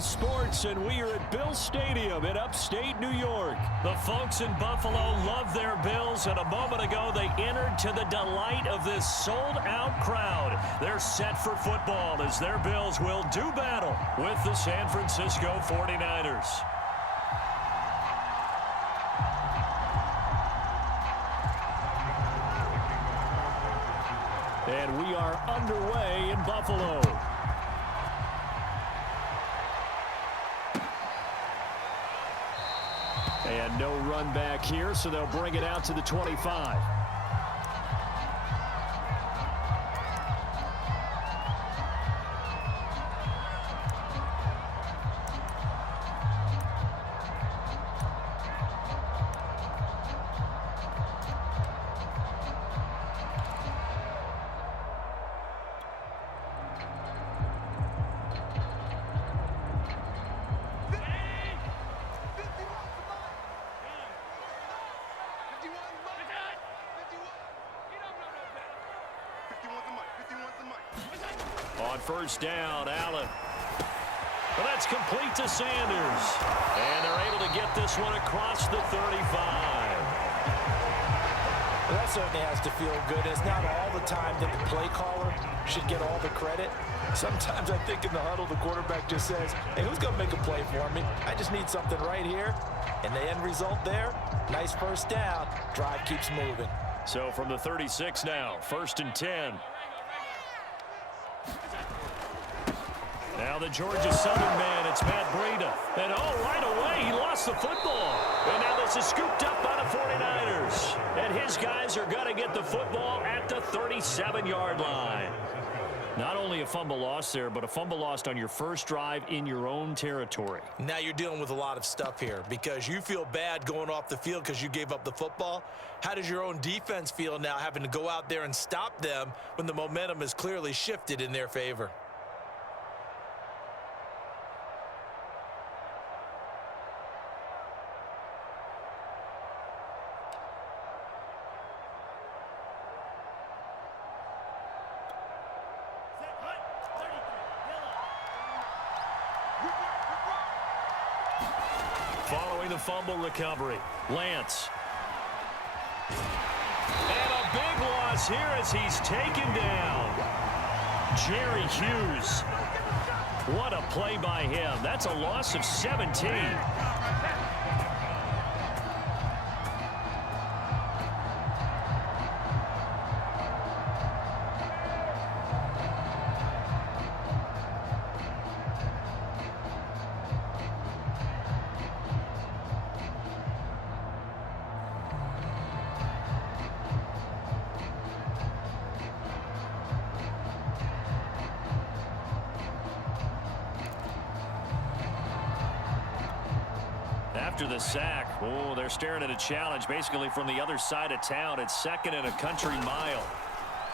Bally Sports, and we are at Bill Stadium in upstate New York. The folks in Buffalo love their Bills, and a moment ago they entered to the delight of this sold-out crowd. They're set for football as their Bills will do battle with the San Francisco 49ers. And we are underway in Buffalo. And no run back here, so they'll bring it out to the 25. On first down, Allen. But that's complete to Sanders. And they're able to get this one across the 35. Well, that certainly has to feel good. It's not all the time that the play caller should get all the credit. Sometimes I think in the huddle, the quarterback just says, hey, who's going to make a play for me? I just need something right here. And the end result there, nice first down. Drive keeps moving. So from the 36 now, 1st and 10. Now the Georgia Southern man, it's Matt Breida. And right away, he lost the football. And now this is scooped up by the 49ers. And his guys are going to get the football at the 37-yard line. Not only a fumble loss there, but a fumble lost on your first drive in your own territory. Now you're dealing with a lot of stuff here because you feel bad going off the field because you gave up the football. How does your own defense feel now having to go out there and stop them when the momentum is clearly shifted in their favor? Following the fumble recovery, Lance. And a big loss here as he's taken down. Jerry Hughes. What a play by him. That's a loss of 17. After the sack, they're staring at a challenge basically from the other side of town. It's 2nd and a country mile.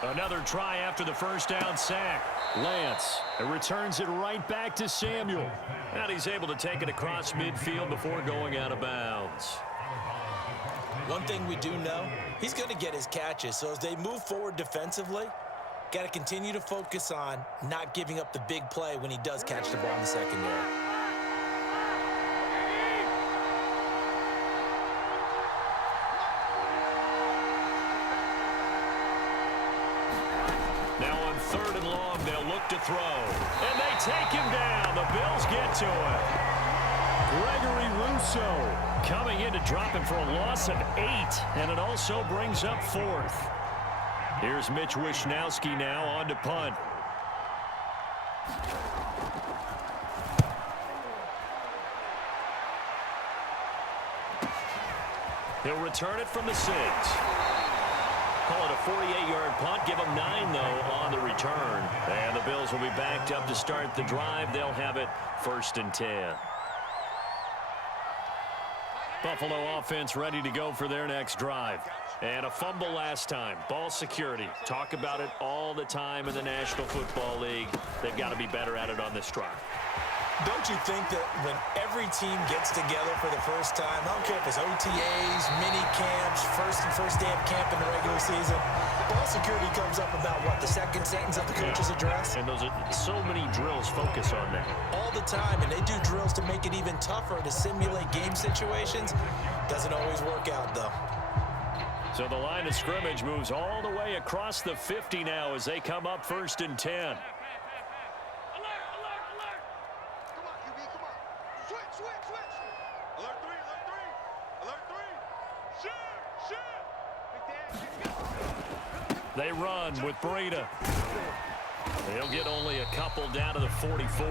Another try after the first down sack. Lance returns it right back to Samuel. And he's able to take it across midfield before going out of bounds. One thing we do know, he's going to get his catches. So as they move forward defensively, got to continue to focus on not giving up the big play when he does catch the ball in the secondary. Now on 3rd and long, they'll look to throw. And they take him down. The Bills get to it. Gregory Rousseau coming in to drop him for a loss of 8. And it also brings up 4th. Here's Mitch Wishnowski now on to punt. He'll return it from the 6. Call it a 48-yard punt. Give them 9, though, on the return. And the Bills will be backed up to start the drive. They'll have it 1st and 10. Buffalo offense ready to go for their next drive. And a fumble last time. Ball security. Talk about it all the time in the National Football League. They've got to be better at it on this drive. Don't you think that when every team gets together for the first time, I don't care if it's OTAs, mini camps, first day of camp in the regular season, ball security comes up about what, the second sentence of the coach's address? And those are so many drills focus on that. All the time, and they do drills to make it even tougher to simulate game situations. Doesn't always work out, though. So the line of scrimmage moves all the way across the 50 now as they come up 1st and 10. They run with Breida. They'll get only a couple down to the 44.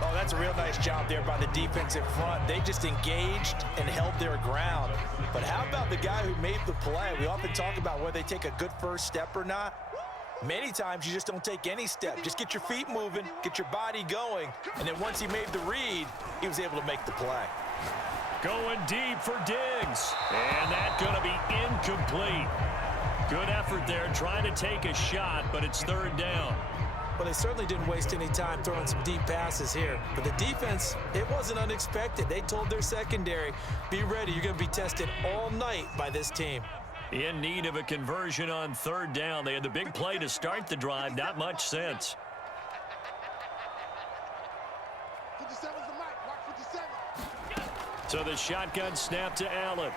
Oh, that's a real nice job there by the defensive front. They just engaged and held their ground. But how about the guy who made the play? We often talk about whether they take a good first step or not. Many times you just don't take any step. Just get your feet moving, get your body going, and then once he made the read, he was able to make the play. Going deep for Diggs. And that's going to be incomplete. Good effort there, trying to take a shot, but it's 3rd down. Well, they certainly didn't waste any time throwing some deep passes here. But the defense, it wasn't unexpected. They told their secondary, be ready, you're going to be tested all night by this team. In need of a conversion on 3rd down. They had the big play to start the drive, not much sense. 57's the mic, watch 57. So the shotgun snap to Allen.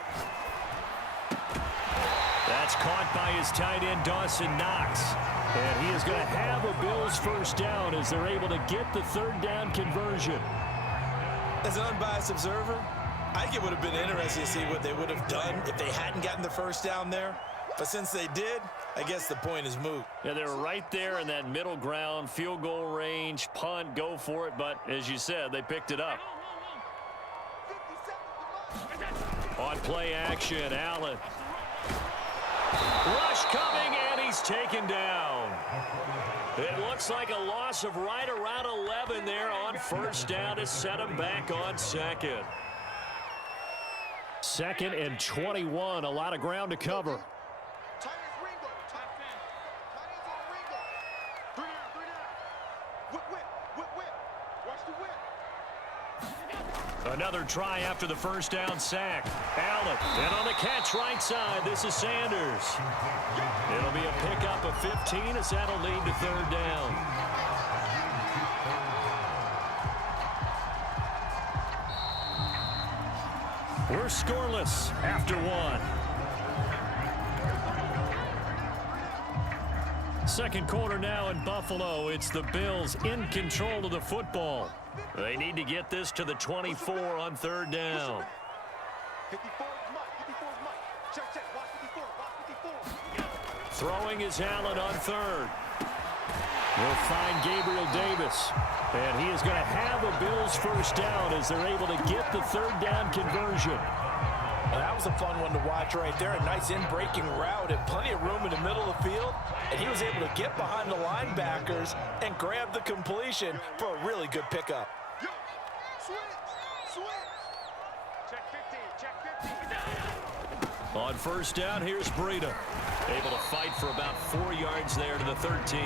That's caught by his tight end, Dawson Knox. And he is going to have a Bills 1st down as they're able to get the 3rd down conversion. As an unbiased observer, I think it would have been interesting to see what they would have done if they hadn't gotten the 1st down there. But since they did, I guess the point is moot. Yeah, they were right there in that middle ground, field goal range, punt, go for it. But as you said, they picked it up. On play action, Allen. Rush coming, and he's taken down. It looks like a loss of right around 11 there on 1st down to set him back on 2nd. 2nd and 21, a lot of ground to cover. Another try after the 1st down sack. Allen, and on the catch right side, this is Sanders. It'll be a pickup of 15 as that'll lead to 3rd down. We're scoreless after 1. 2nd quarter now in Buffalo. It's the Bills in control of the football. They need to get this to the 24 on 3rd down. 54 is Mike. 54 is Mike. Check. Watch 54. Watch 54. Throwing is Allen on 3rd. We'll find Gabriel Davis. And he is going to have a Bills 1st down as they're able to get the 3rd down conversion. Well, that was a fun one to watch right there. A nice in-breaking route and plenty of room in the middle of the field. And he was able to get behind the linebackers and grab the completion for a really good pickup. Switch. Check 15. On 1st down, here's Breida. Able to fight for about 4 yards there to the 13.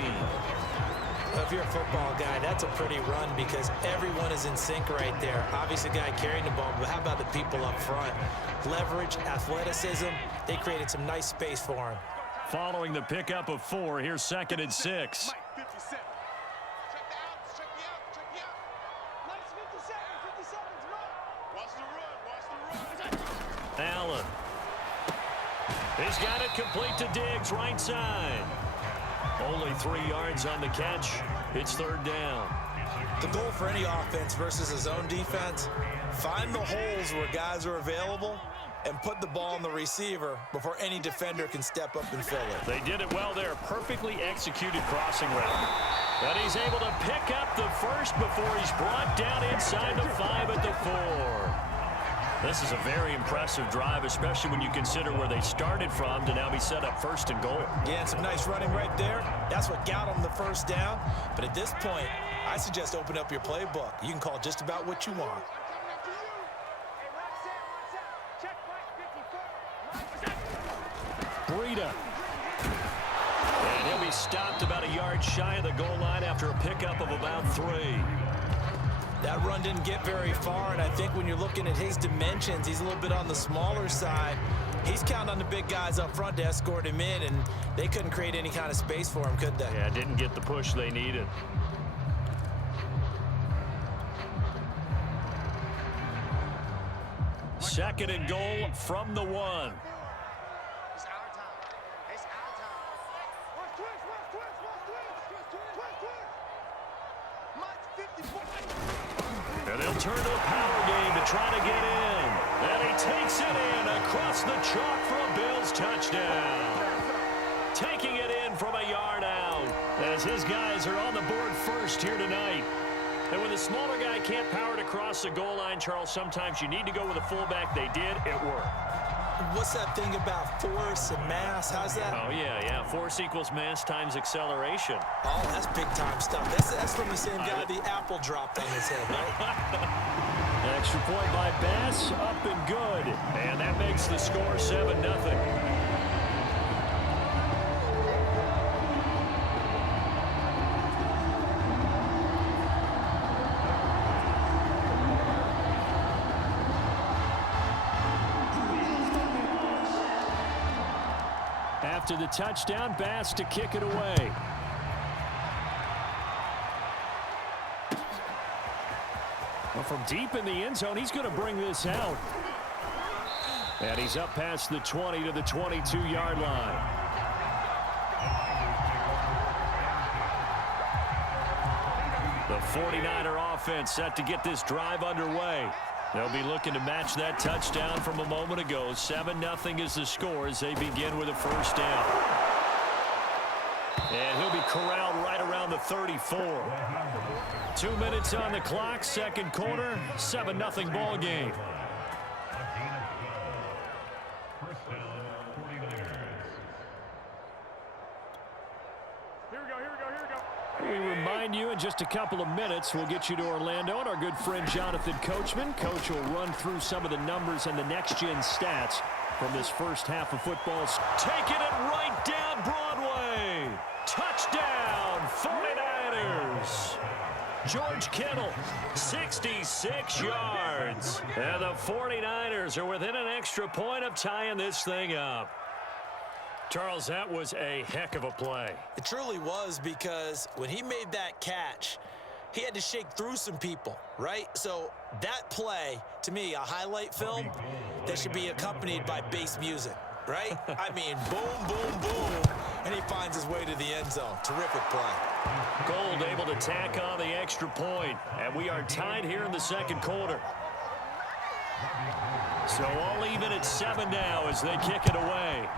Well, if you're a football guy, that's a pretty run because everyone is in sync right there. Obviously, the guy carrying the ball, but how about the people up front? Leverage, athleticism, they created some nice space for him. Following the pickup of 4, here's 2nd and 6. Mike, 57. Check the outs. Check the out. Mike's 57. 57's Mike. Watch the run. Allen. He's got it complete to Diggs, right side. Only 3 yards on the catch. It's 3rd down. The goal for any offense versus a zone defense, find the holes where guys are available and put the ball on the receiver before any defender can step up and fill it. They did it well there. Perfectly executed crossing route. And he's able to pick up the 1st before he's brought down inside the 5 at the 4. This is a very impressive drive, especially when you consider where they started from to now be set up 1st and goal. Yeah, and some nice running right there. That's what got them the 1st down. But at this point, I suggest open up your playbook. You can call just about what you want. Breida. And he'll be stopped about a yard shy of the goal line after a pickup of about 3. That run didn't get very far, and I think when you're looking at his dimensions, he's a little bit on the smaller side. He's counting on the big guys up front to escort him in, and they couldn't create any kind of space for him, could they? Yeah, didn't get the push they needed. Second and goal from the 1. It's our time. It's our time. And they'll turn to the power game to try to get in. And he takes it in across the chalk for a Bills touchdown. Taking it in from a yard out as his guys are on the board first here tonight. And when the smaller guy can't power it across the goal line, Charles, sometimes you need to go with a fullback. They did. It worked. What's that thing about force and mass? How's that? Oh, yeah. Force equals mass times acceleration. Oh, that's big-time stuff. That's from the same guy the apple dropped on his head, right? An extra point by Bass, up and good. And that makes the score 7-0. After the touchdown, Bass to kick it away. Well, from deep in the end zone, he's going to bring this out. And he's up past the 20 to the 22-yard line. The 49er offense set to get this drive underway. They'll be looking to match that touchdown from a moment ago. 7-0 is the score as they begin with a first down. And he'll be corralled right around the 34. 2 minutes on the clock, second quarter, 7-0 ball game. We remind you in just a couple of minutes we'll get you to Orlando and our good friend Jonathan Coachman. Coach will run through some of the numbers and the next-gen stats from this first half of football. Taking it right down Broadway. Touchdown, 49ers. George Kittle, 66 yards. And the 49ers are within an extra point of tying this thing up. Charles, that was a heck of a play. It truly was, because when he made that catch, he had to shake through some people, right? So that play, to me, a highlight film that should be accompanied by bass music, right? I mean, boom, boom, boom, and he finds his way to the end zone. Terrific play. Gold able to tack on the extra point, and we are tied here in the second quarter. So all even at 7 now as they kick it away.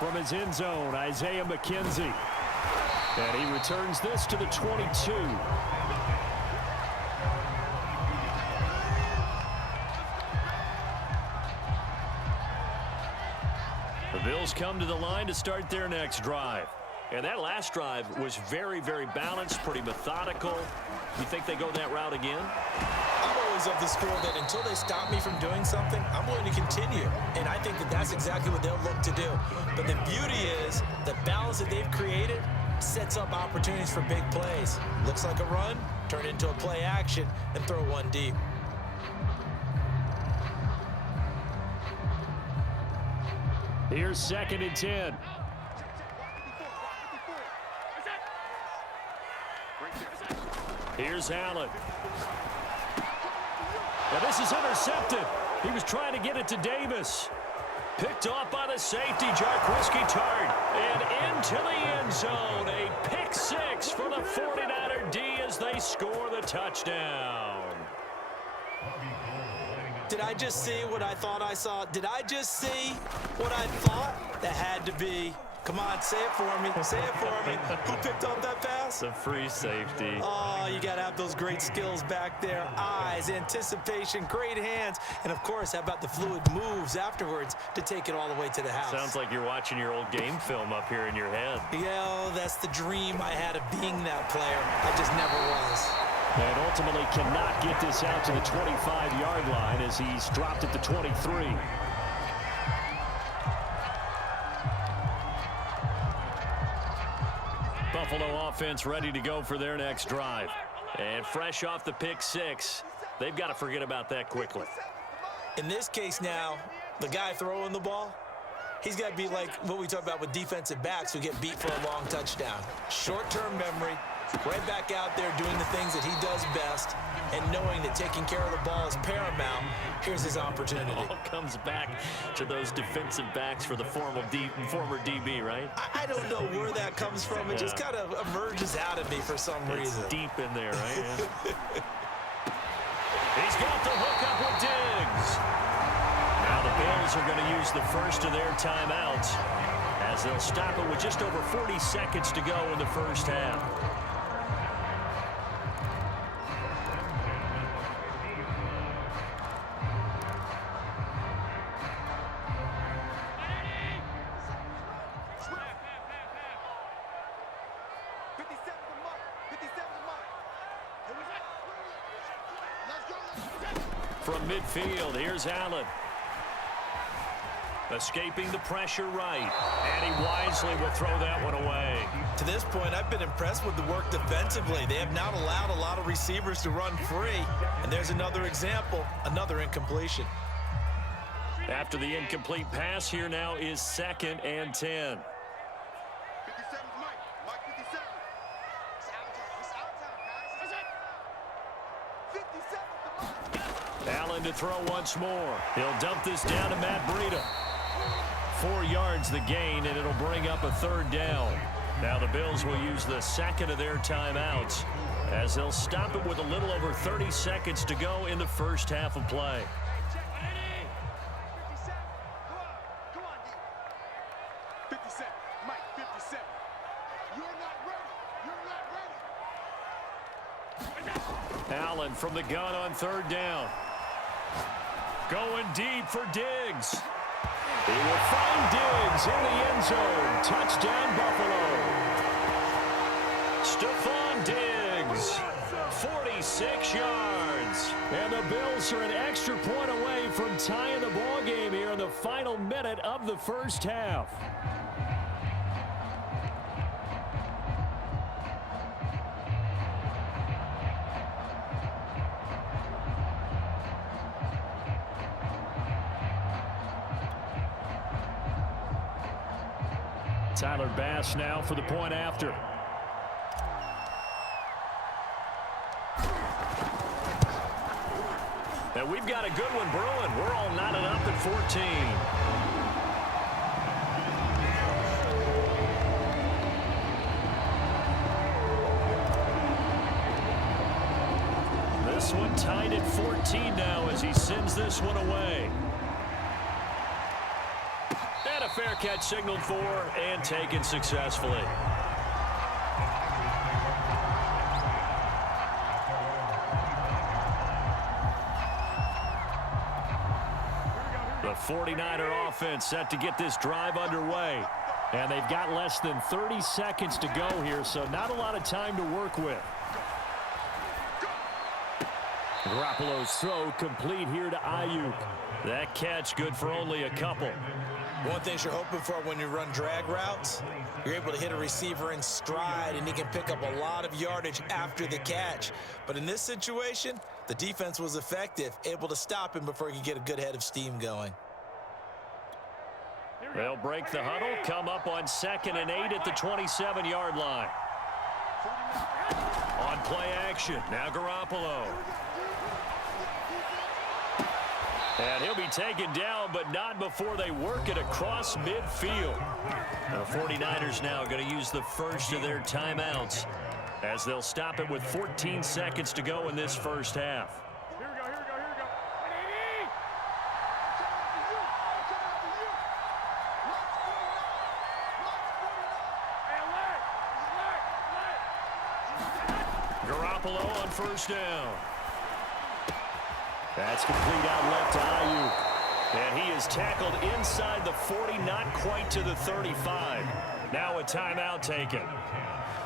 From his end zone, Isaiah McKenzie. And he returns this to the 22. The Bills come to the line to start their next drive. And that last drive was very, very balanced, pretty methodical. You think they go that route again? I'm always of the school that until they stop me from doing something, I'm willing to continue. And I think that that's exactly what they'll look to do. But the beauty is the balance that they've created sets up opportunities for big plays. Looks like a run, turn it into a play action, and throw one deep. Here's 2nd and 10. Here's Allen. Now this is intercepted. He was trying to get it to Davis. Picked off by the safety, Jarquiski Tart. And into the end zone. A pick six for the 49er D as they score the touchdown. Did I just see what I thought I saw? Did I just see what I thought? That had to be. Come on, say it for me. Say it for me. Who picked up that pass? The free safety. Oh, you got to have those great skills back there. Eyes, anticipation, great hands. And, of course, how about the fluid moves afterwards to take it all the way to the house? Sounds like you're watching your old game film up here in your head. Yeah, that's the dream I had of being that player. I just never was. And ultimately cannot get this out to the 25-yard line as he's dropped at the 23. Buffalo Buffalo offense ready to go for their next drive. And fresh off the pick six, they've got to forget about that quickly. In this case now, the guy throwing the ball, he's got to be like what we talk about with defensive backs who get beat for a long touchdown. Short-term memory, right back out there doing the things that he does best, and knowing that taking care of the ball is paramount. Here's his opportunity. It all comes back to those defensive backs for the former DB, right? I don't know where that comes from. It just kind of emerges out of me for some reason. It's deep in there, right? Yeah. He's got the hook up with Diggs. Now the Bills are going to use the first of their timeouts as they'll stop it with just over 40 seconds to go in the first half. From midfield, here's Allen. Escaping the pressure right. And he wisely will throw that one away. To this point, I've been impressed with the work defensively. They have not allowed a lot of receivers to run free. And there's another example, another incompletion. After the incomplete pass, here now is 2nd and 10. 57's Mike. Mike 57. It's out time, guys. 57's the Mike. Allen to throw once more. He'll dump this down to Matt Breida. 4 yards the gain, and it'll bring up a 3rd down. Now the Bills will use the second of their timeouts as they'll stop it with a little over 30 seconds to go in the first half of play. 57. Mike 57. You're not ready. Allen from the gun on 3rd down. Going deep for Diggs. He will find Diggs in the end zone. Touchdown, Buffalo. Stephon Diggs, 46 yards. And the Bills are an extra point away from tying the ball game here in the final minute of the first half. Tyler Bass now for the point after. And we've got a good one brewing. We're all knotted up at 14. This one tied at 14 now as he sends this one away. And a fair catch signaled for and taken successfully. The 49er offense set to get this drive underway. And they've got less than 30 seconds to go here, so not a lot of time to work with. Garoppolo's throw complete here to Ayuk. That catch good for only a couple. One thing you're hoping for when you run drag routes, you're able to hit a receiver in stride, and he can pick up a lot of yardage after the catch. But in this situation, the defense was effective, able to stop him before he could get a good head of steam going. They'll break the huddle, come up on 2nd and 8 at the 27-yard line. On play action, now Garoppolo. And he'll be taken down, but not before they work it across midfield. The 49ers now going to use the first of their timeouts as they'll stop it with 14 seconds to go in this first half. Here we go. Garoppolo on 1st down. That's complete out left to Ayuk. And he is tackled inside the 40, not quite to the 35. Now a timeout taken.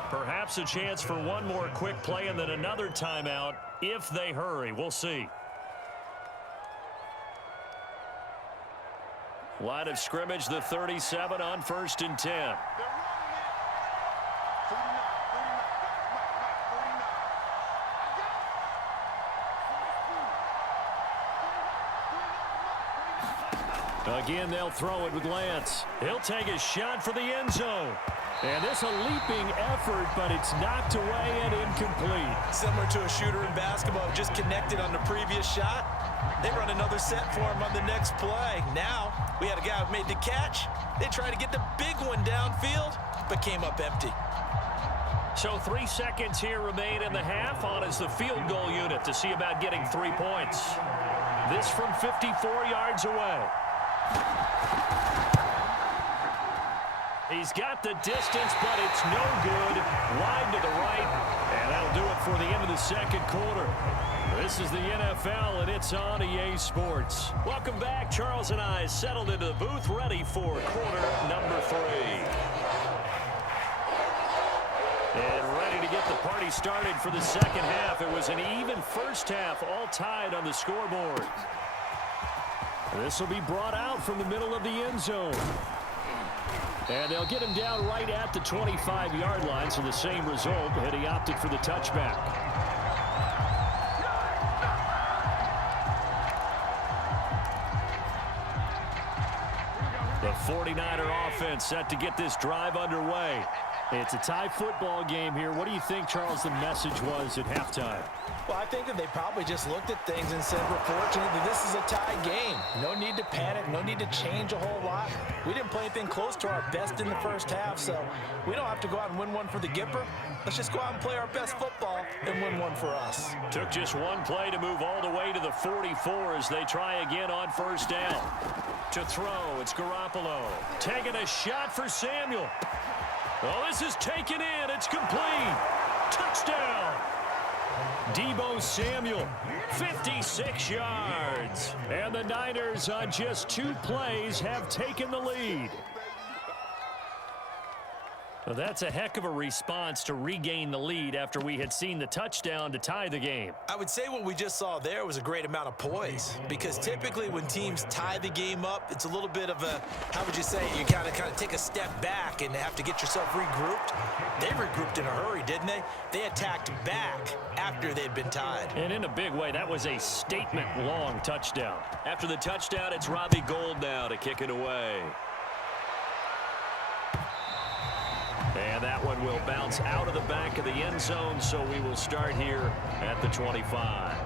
Perhaps a chance for one more quick play and then another timeout if they hurry. We'll see. Line of scrimmage, the 37 on 1st and 10. They're running it. 49. Again, they'll throw it with Lance. He'll take a shot for the end zone. And this a leaping effort, but it's knocked away and incomplete. Similar to a shooter in basketball, just connected on the previous shot. They run another set for him on the next play. Now, we had a guy who made the catch. They tried to get the big one downfield, but came up empty. So 3 seconds here remain in the half. On is the field goal unit to see about getting 3 points. This from 54 yards away. He's got the distance, but it's no good. Wide to the right, and that'll do it for the end of the second quarter. This is the NFL, and it's on EA Sports. Welcome back. Charles and I settled into the booth, ready for quarter number 3. And ready to get the party started for the second half. It was an even first half, all tied on the scoreboard. This will be brought out from the middle of the end zone. And they'll get him down right at the 25-yard line, so the same result, and he opted for the touchback. The 49er offense set to get this drive underway. It's a tie football game here. What do you think, Charles, the message was at halftime? Well, I think that they probably just looked at things and said, we're fortunate that this is a tie game. No need to panic, no need to change a whole lot. We didn't play anything close to our best in the first half, so we don't have to go out and win one for the Gipper. Let's just go out and play our best football and win one for us. Took just one play to move all the way to the 44 as they try again on first down. To throw, it's Garoppolo. Taking a shot for Samuel. Oh, this is taken in. It's complete. Touchdown. Deebo Samuel, 56 yards. And the Niners on just 2 plays have taken the lead. Well, that's a heck of a response to regain the lead after we had seen the touchdown to tie the game. I would say what we just saw there was a great amount of poise, because typically when teams tie the game up, it's a little bit of a, how would you say, you kind of take a step back and have to get yourself regrouped. They regrouped in a hurry, didn't they? They attacked back after they'd been tied. And in a big way, that was a statement-long touchdown. After the touchdown, it's Robbie Gould now to kick it away. And that one will bounce out of the back of the end zone, so we will start here at the 25.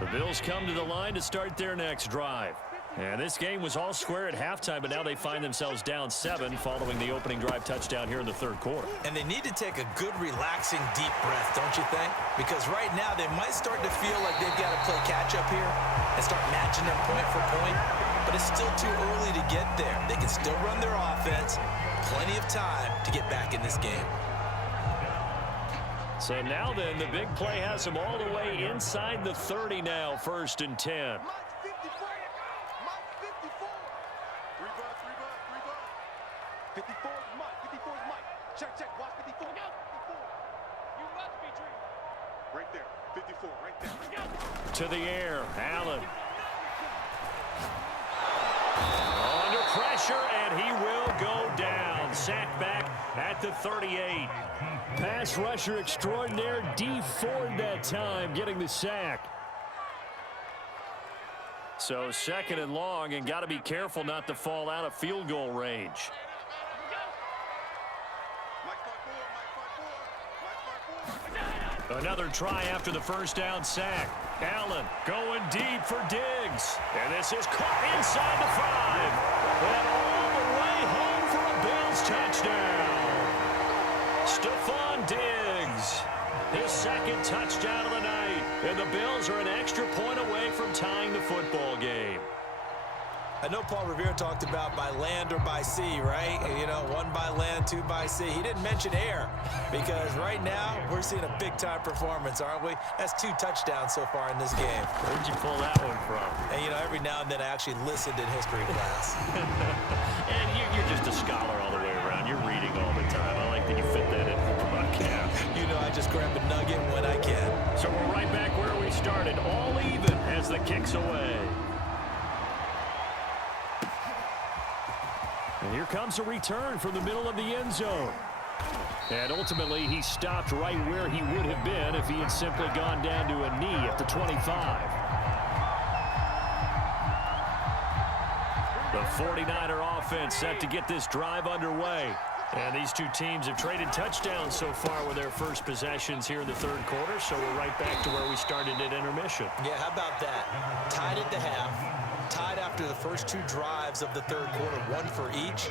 The Bills come to the line to start their next drive. And this game was all square at halftime, but now they find themselves down 7 following the opening drive touchdown here in the third quarter. And they need to take a good, relaxing, deep breath, don't you think? Because right now they might start to feel like they've got to play catch-up here and start matching them point for point. But it's still too early to get there. They can still run their offense. Plenty of time to get back in this game. So now then, the big play has them all the way inside the 30 now, 1st and 10. 54 is Mike. 54 is Mike. Check. Watch 54. 54. You must be dreaming. Right there. 54. Right there. To the air. Allen. Under pressure, and he will go down. Sacked back at the 38. Pass rusher extraordinaire. D Ford that time getting the sack. So 2nd and long, and got to be careful not to fall out of field goal range. Another try after the first down sack. Allen going deep for Diggs. And this is caught inside the 5. And all the way home for a Bills touchdown. Stephon Diggs. His 2nd touchdown of the night. And the Bills are an extra point away from tying the football game. I know Paul Revere talked about by land or by sea, right? You know, 1 by land, 2 by sea. He didn't mention air, because right now we're seeing a big-time performance, aren't we? That's 2 touchdowns so far in this game. Where'd you pull that one from? And, you know, every now and then I actually listened in history class. And you're just a scholar all the way around. You're reading all the time. I like that you fit that in for the broadcast. You know, I just grab a nugget when I can. So we're right back where we started, all even as the kick's away. And here comes a return from the middle of the end zone. And ultimately, he stopped right where he would have been if he had simply gone down to a knee at the 25. 49er offense set to get this drive underway. And these two teams have traded touchdowns so far with their first possessions here in the third quarter, so we're right back to where we started at intermission. Yeah, how about that? Tied at the half, tied after the first two drives of the third quarter, one for each.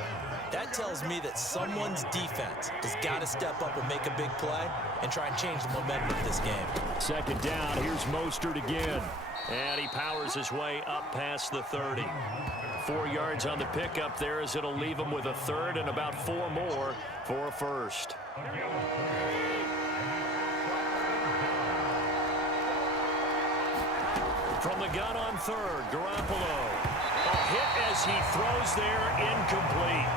That tells me that someone's defense has got to step up and make a big play and try and change the momentum of this game. Second down, here's Mostert again. And he powers his way up past the 30. 4 yards on the pickup there as it'll leave him with a third and about 4 more for a first. From the gun on third, Garoppolo. A hit as he throws there, incomplete.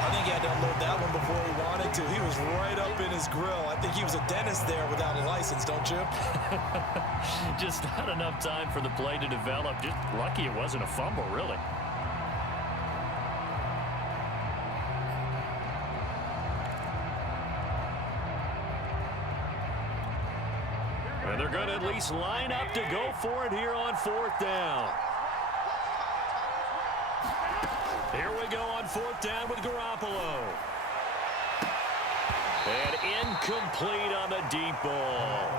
I think he had to unload that one before he wanted to. He was right up in his grill. I think he was a dentist there without a license, don't you? Just not enough time for the play to develop. Just lucky it wasn't a fumble, really. And they're going to at least line up to go for it here on fourth down. Here we go on fourth down with Garoppolo. And incomplete on the deep ball.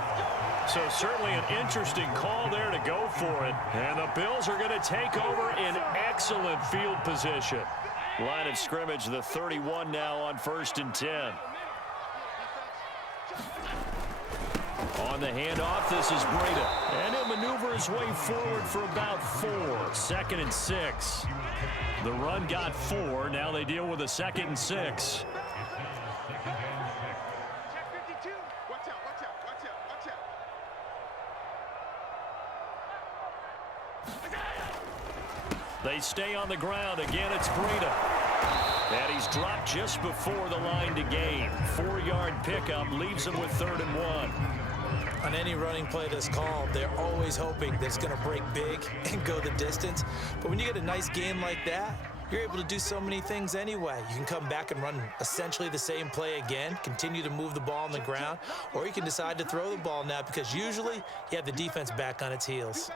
So certainly an interesting call there to go for it. And the Bills are going to take over in excellent field position. Line of scrimmage, the 31 now on 1st and 10. On the handoff, this is Breida. And he'll maneuver his way forward for about 4. 2nd and 6. The run got 4. Now they deal with a 2nd and 6. They stay on the ground. Again, it's Breida. And he's dropped just before the line to gain. 4-yard pickup leaves him with 3rd and 1. On any running play that's called, they're always hoping that it's going to break big and go the distance. But when you get a nice game like that, you're able to do so many things anyway. You can come back and run essentially the same play again, continue to move the ball on the ground, or you can decide to throw the ball now because usually you have the defense back on its heels.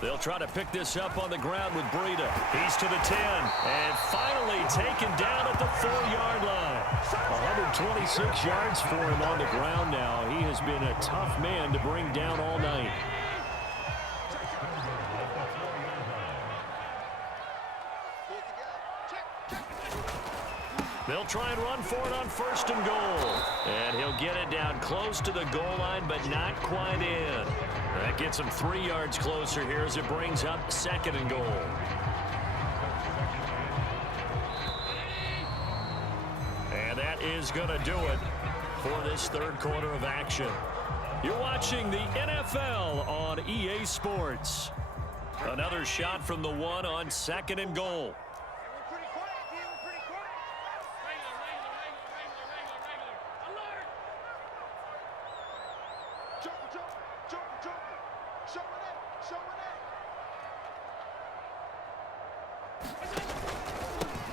They'll try to pick this up on the ground with Breida. He's to the 10. And finally taken down at the 4-yard line. 126 yards for him on the ground now. He has been a tough man to bring down all night. They'll try and run for it on 1st and goal. And he'll get it down close to the goal line, but not quite in. That gets him 3 yards closer here as it brings up 2nd and goal. And that is going to do it for this third quarter of action. You're watching the NFL on EA Sports. Another shot from the 1 on 2nd and goal.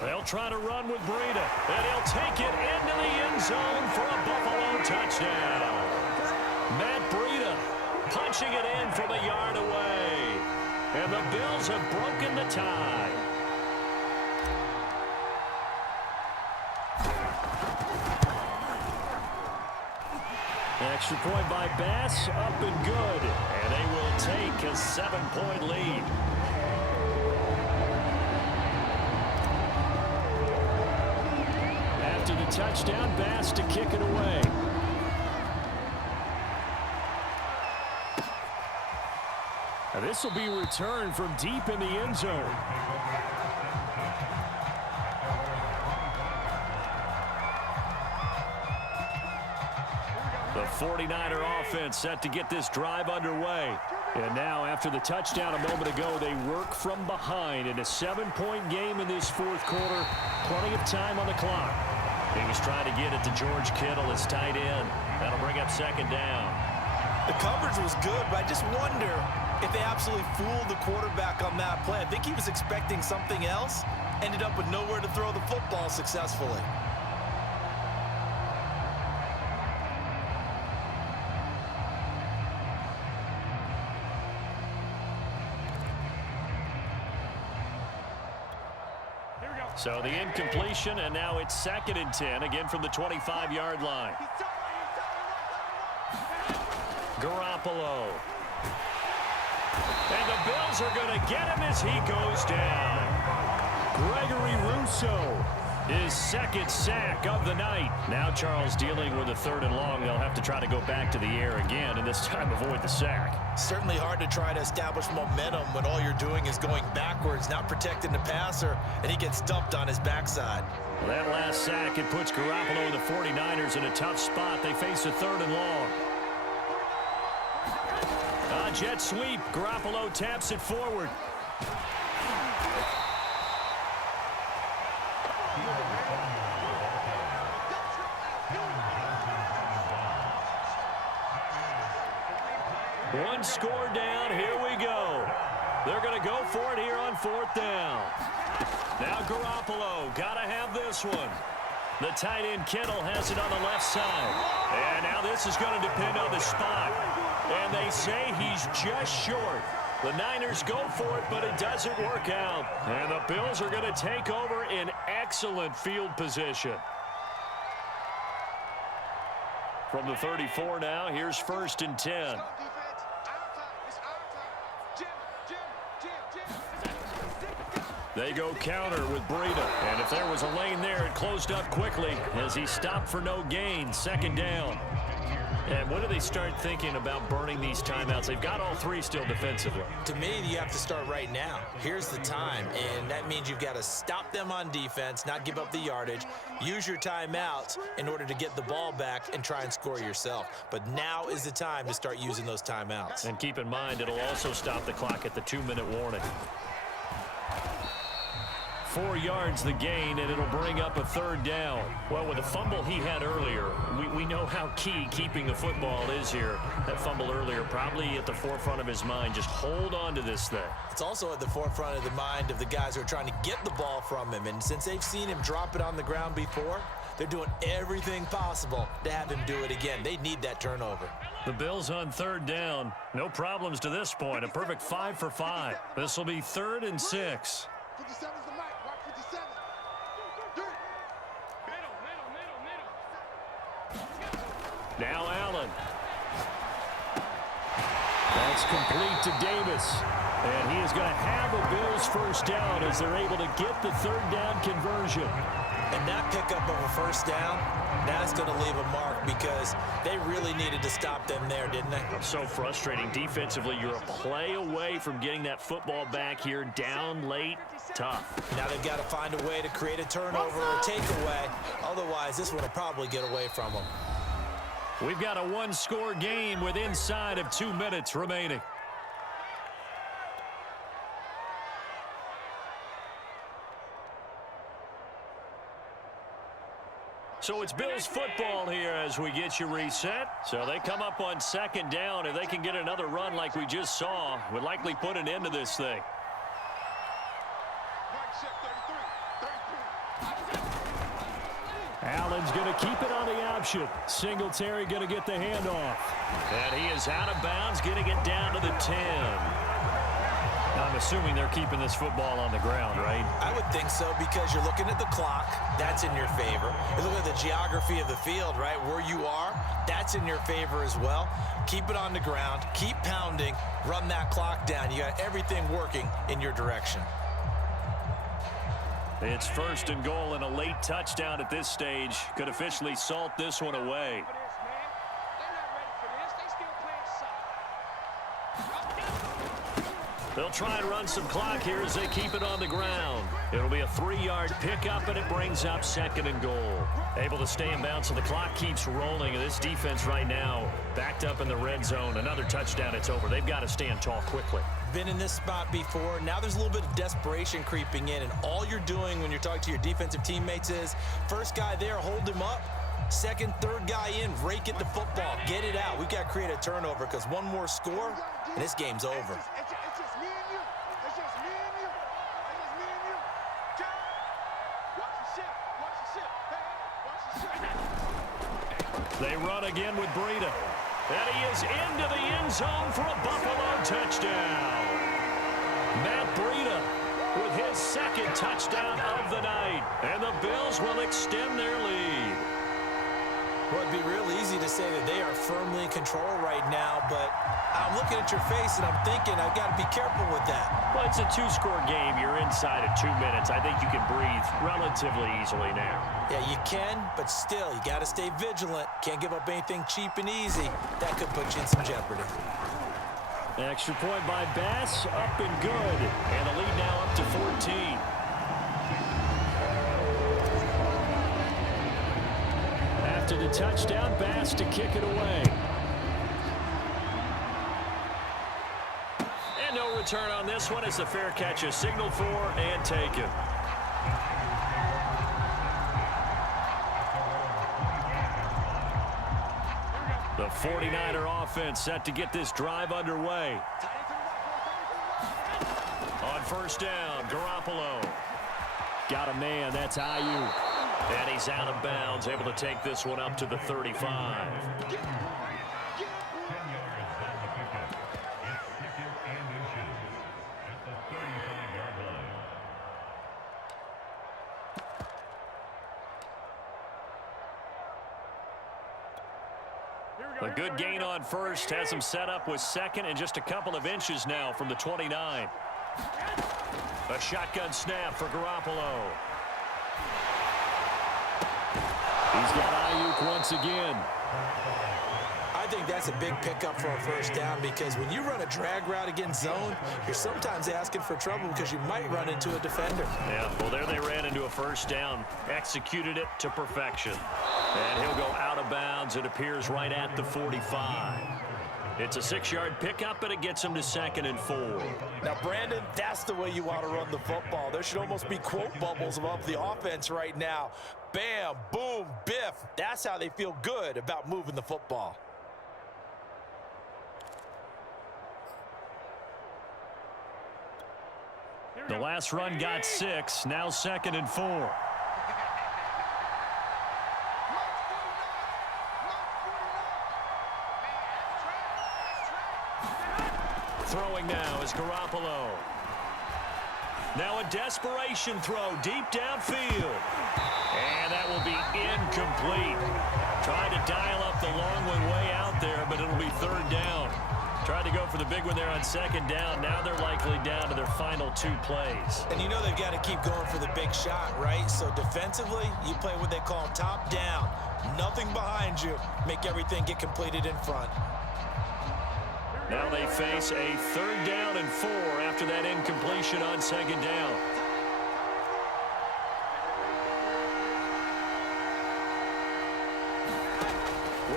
They'll try to run with Breida, and he'll take it into the end zone for a Buffalo touchdown. Matt Breida punching it in from a yard away. And the Bills have broken the tie. Extra point by Bass, up and good. And they will take a 7-point lead. After the touchdown, Bass to kick it away. Now this will be returned from deep in the end zone. The 49er offense set to get this drive underway. And now, after the touchdown a moment ago, they work from behind in a 7-point game in this fourth quarter. Plenty of time on the clock. He was trying to get it to George Kittle as tight end. That'll bring up 2nd down. The coverage was good, but I just wonder if they absolutely fooled the quarterback on that play. I think he was expecting something else. Ended up with nowhere to throw the football successfully. So the incompletion, and now it's 2nd and 10, again from the 25-yard line. Garoppolo. And the Bills are going to get him as he goes down. Gregory Rousseau, his 2nd sack of the night. Now Charles dealing with a 3rd and long. They'll have to try to go back to the air again, and this time avoid the sack. Certainly hard to try to establish momentum when all you're doing is going backwards, not protecting the passer, and he gets dumped on his backside. Well, that last sack, it puts Garoppolo and the 49ers in a tough spot. They face a 3rd and long. Jet sweep. Garoppolo taps it forward. One score down. Here we go. They're going to go for it here on 4th down. Now Garoppolo. Got to have this one. The tight end Kittle has it on the left side. And now this is going to depend on the spot. And they say he's just short. The Niners go for it, but it doesn't work out. And the Bills are going to take over in excellent field position. From the 34 now, here's 1st and 10. They go counter with Breida. And if there was a lane there, it closed up quickly as he stopped for no gain. 2nd down. And when do they start thinking about burning these timeouts? They've got all 3 still defensively. To me, you have to start right now. Here's the time, and that means you've got to stop them on defense, not give up the yardage, use your timeouts in order to get the ball back and try and score yourself. But now is the time to start using those timeouts. And keep in mind, it'll also stop the clock at the 2-minute warning. 4 yards the gain, and it'll bring up a 3rd down. Well, with the fumble he had earlier, we know how key keeping the football is here. That fumble earlier probably at the forefront of his mind. Just hold on to this thing. It's also at the forefront of the mind of the guys who are trying to get the ball from him. And since they've seen him drop it on the ground before, they're doing everything possible to have him do it again. They need that turnover. The Bills on 3rd down. No problems to this point. A perfect 5 for 5. This will be 3rd and 6. 57's the mic. Watch 57. Now Allen. That's complete to Davis. And he is going to have a Bills 1st down as they're able to get the 3rd down conversion. And that pickup of a 1st down, that's going to leave a mark because they really needed to stop them there, didn't they? So frustrating. Defensively, you're a play away from getting that football back here down late. Tough. Now they've got to find a way to create a turnover or takeaway. Otherwise, this one will probably get away from them. We've got a 1-score game with inside of 2 minutes remaining. So it's Bills football here as we get you reset. So they come up on 2nd down. If they can get another run like we just saw, would likely put an end to this thing. Allen's going to keep it on the option. Singletary going to get the handoff. And he is out of bounds, getting it down to the 10. I'm assuming they're keeping this football on the ground, right? I would think so because you're looking at the clock. That's in your favor. You're looking at the geography of the field, right? Where you are, that's in your favor as well. Keep it on the ground. Keep pounding. Run that clock down. You got everything working in your direction. It's 1st and goal, and a late touchdown at this stage could officially salt this one away. They'll try and run some clock here as they keep it on the ground. It'll be a 3-yard pickup, and it brings up 2nd and goal. Able to stay in bounds, so the clock keeps rolling. And this defense right now backed up in the red zone. Another touchdown, it's over. They've got to stand tall quickly. Been in this spot before. Now there's a little bit of desperation creeping in, and all you're doing when you're talking to your defensive teammates is, first guy there, hold him up. 2nd, 3rd guy in, rake it to football. Get it out. We've got to create a turnover because one more score, and this game's over. It's just me and you. It's just me and you. It's just me and you. Watch the ship. Watch the ship. Hey, watch the ship. They run again with Breida. And he is into the end zone for a Buffalo touchdown. Matt Breida with his second touchdown of the night. And the Bills will extend their lead. Well, it'd be real easy to say that they are firmly in control right now, but I'm looking at your face and I'm thinking I've got to be careful with that. Well, it's a two-score game. You're inside of 2 minutes. I think you can breathe relatively easily now. Yeah, you can, but still, you got to stay vigilant. Can't give up anything cheap and easy. That could put you in some jeopardy. Extra point by Bass, up and good. And the lead now up to 14. After the touchdown, Bass to kick it away. And no return on this one as the fair catch is signaled for and taken. The 49er offense set to get this drive underway. On first down, Garoppolo. Got a man, that's Ayuk. And he's out of bounds, able to take this one up to the 35. A good gain on first, has him set up with second and just a couple of inches now from the 29. A shotgun snap for Garoppolo. He's got Ayuk once again. I think that's a big pickup for a first down because when you run a drag route against zone, you're sometimes asking for trouble because you might run into a defender. Yeah, well, there they ran into a first down, executed it to perfection. And he'll go out of bounds. It appears right at the 45. It's a 6-yard pickup, but it gets him to 2nd and 4. Now, Brandon, that's the way you want to run the football. There should almost be quote bubbles above the offense right now. Bam, boom, biff. That's how they feel good about moving the football. The last run got 6, now 2nd and 4. Throwing now is Garoppolo. Now a desperation throw deep downfield. And that will be incomplete. Trying to dial up the long one way out there, but it'll be 3rd down. Tried to go for the big one there on 2nd down. Now they're likely down to their final 2 plays. And you know they've got to keep going for the big shot, right? So defensively, you play what they call top down. Nothing behind you. Make everything get completed in front. Now they face a 3rd down and 4 after that incompletion on 2nd down.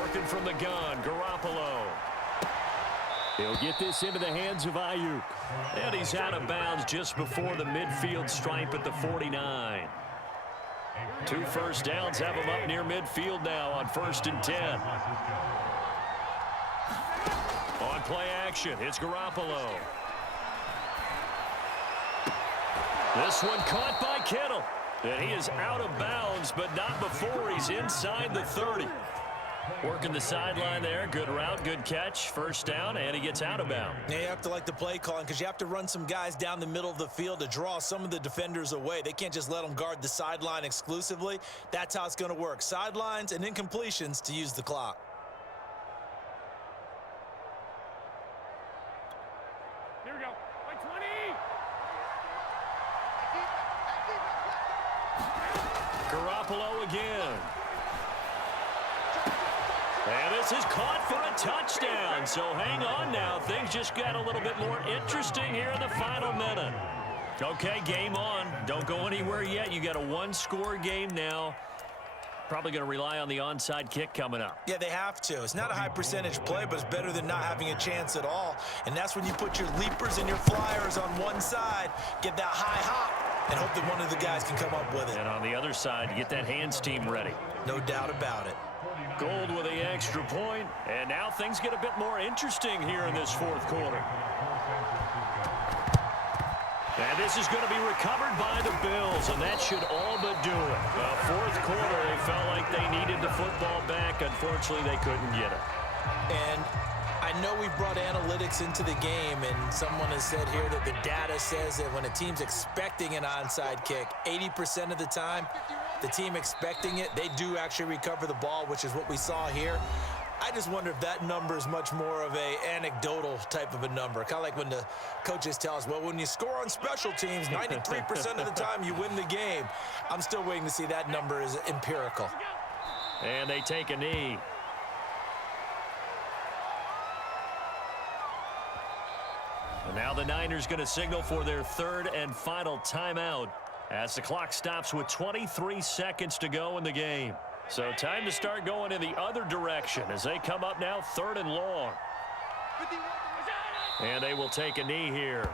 Working from the gun, Garoppolo. He'll get this into the hands of Ayuk. And he's out of bounds just before the midfield stripe at the 49. 2 first downs have him up near midfield now on 1st and 10. On play action, it's Garoppolo. This one caught by Kittle. And he is out of bounds, but not before he's inside the 30. Working the sideline there. Good route, good catch. First down, and he gets out of bounds. Yeah, you have to like the play calling because you have to run some guys down the middle of the field to draw some of the defenders away. They can't just let them guard the sideline exclusively. That's how it's going to work. Sidelines and incompletions to use the clock. Here we go. By 20. Garoppolo again. And this is caught for a touchdown. So hang on now. Things just got a little bit more interesting here in the final minute. Okay, game on. Don't go anywhere yet. You got a 1-score game now. Probably going to rely on the onside kick coming up. Yeah, they have to. It's not a high percentage play, but it's better than not having a chance at all. And that's when you put your leapers and your flyers on one side, get that high hop, and hope that one of the guys can come up with it. And on the other side, get that hands team ready. No doubt about it. Gold with the extra point, and now things get a bit more interesting here in this 4th quarter. And this is going to be recovered by the Bills, and that should all but do it. 4th quarter, they felt like they needed the football back. Unfortunately, they couldn't get it. And I I know we've brought analytics into the game, and someone has said here that the data says that when a team's expecting an onside kick, 80% of the time, the team expecting it, they do actually recover the ball, which is what we saw here. I just wonder if that number is much more of a anecdotal type of a number. Kind of like when the coaches tell us, well, when you score on special teams, 93% of the time you win the game. I'm still waiting to see that number is empirical. And they take a knee. And now the Niners going to signal for their third and final timeout as the clock stops with 23 seconds to go in the game. So time to start going in the other direction as they come up now third and long. And they will take a knee here.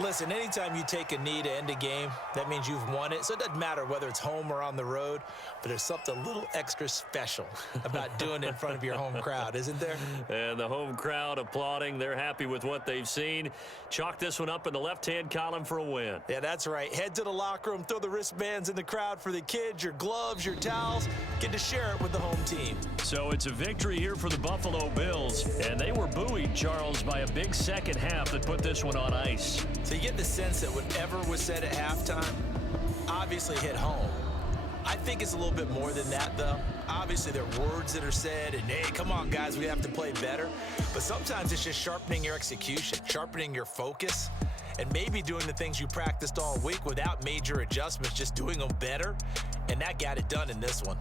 Listen, anytime you take a knee to end a game, that means you've won it. So it doesn't matter whether it's home or on the road, but there's something a little extra special about doing it in front of your home crowd, isn't there? And the home crowd applauding. They're happy with what they've seen. Chalk this one up in the left-hand column for a win. Yeah, that's right. Head to the locker room, throw the wristbands in the crowd for the kids, your gloves, your towels. Get to share it with the home team. So it's a victory here for the Buffalo Bills, and they were buoyed, Charles, by a big second half that put this one on ice. So you get the sense that whatever was said at halftime obviously hit home. I think it's a little bit more than that, though. Obviously, there are words that are said, and, hey, come on, guys, we have to play better. But sometimes it's just sharpening your execution, sharpening your focus, and maybe doing the things you practiced all week without major adjustments, just doing them better. And that got it done in this one.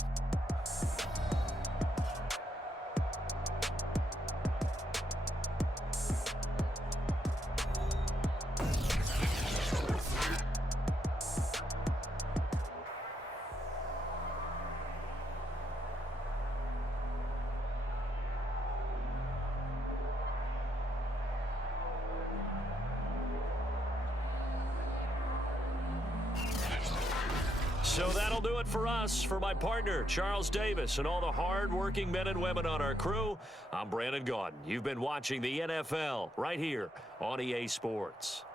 So that'll do it for us. For my partner, Charles Davis, and all the hard-working men and women on our crew, I'm Brandon Gaudin. You've been watching the NFL right here on EA Sports.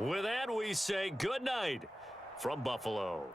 With that, we say good night from Buffalo.